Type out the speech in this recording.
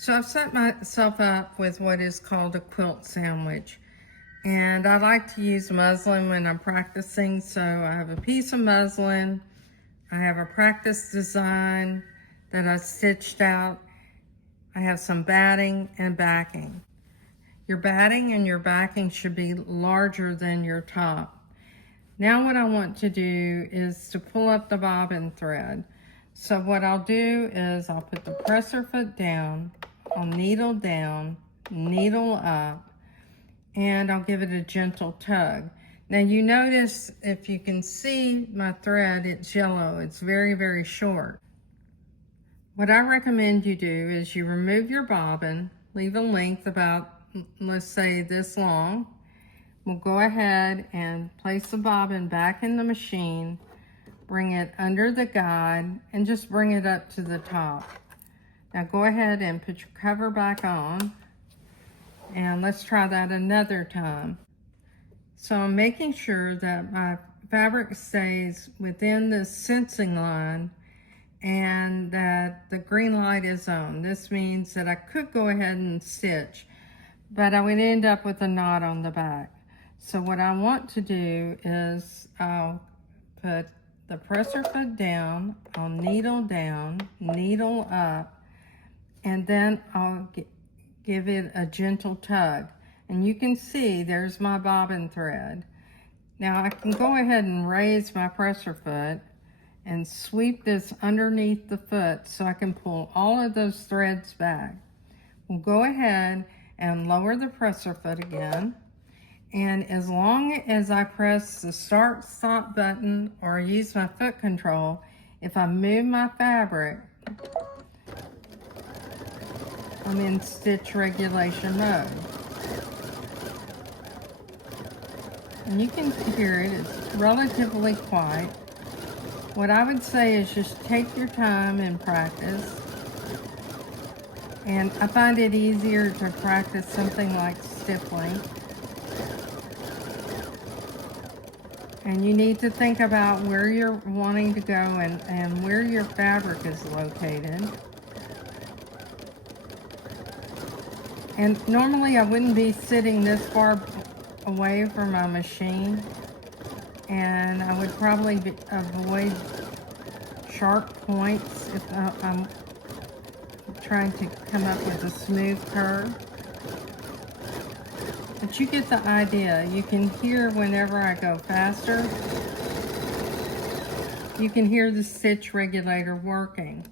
So I've set myself up with what is called a quilt sandwich. And I like to use muslin when I'm practicing. So I have a piece of muslin. I have a practice design that I stitched out. I have some batting and backing. Your batting and your backing should be larger than your top. Now what I want to do is to pull up the bobbin thread. So what I'll do is I'll put the presser foot down, I'll needle down, needle up, and I'll give it a gentle tug. Now you notice, if you can see my thread, it's yellow. It's very, very short. What I recommend you do is you remove your bobbin, leave a length about, let's say, this long. We'll go ahead and place the bobbin back in the machine, bring it under the guide, and just bring it up to the top. Now go ahead and put your cover back on, and let's try that another time. So I'm making sure that my fabric stays within the sensing line and that the green light is on. This means that I could go ahead and stitch, but I would end up with a knot on the back. So what I want to do is I'll put the presser foot down, I'll needle down, needle up, and then I'll give it a gentle tug. And you can see there's my bobbin thread. Now I can go ahead and raise my presser foot and sweep this underneath the foot so I can pull all of those threads back. We'll go ahead and lower the presser foot again. And as long as I press the start stop button or use my foot control, if I move my fabric, I'm in stitch regulation mode. And you can hear it, it's relatively quiet. What I would say is just take your time and practice. And I find it easier to practice something like stippling. And you need to think about where you're wanting to go and where your fabric is located. And normally I wouldn't be sitting this far away from my machine, and I would probably avoid sharp points if I'm trying to come up with a smooth curve. But you get the idea. You can hear whenever I go faster, you can hear the stitch regulator working.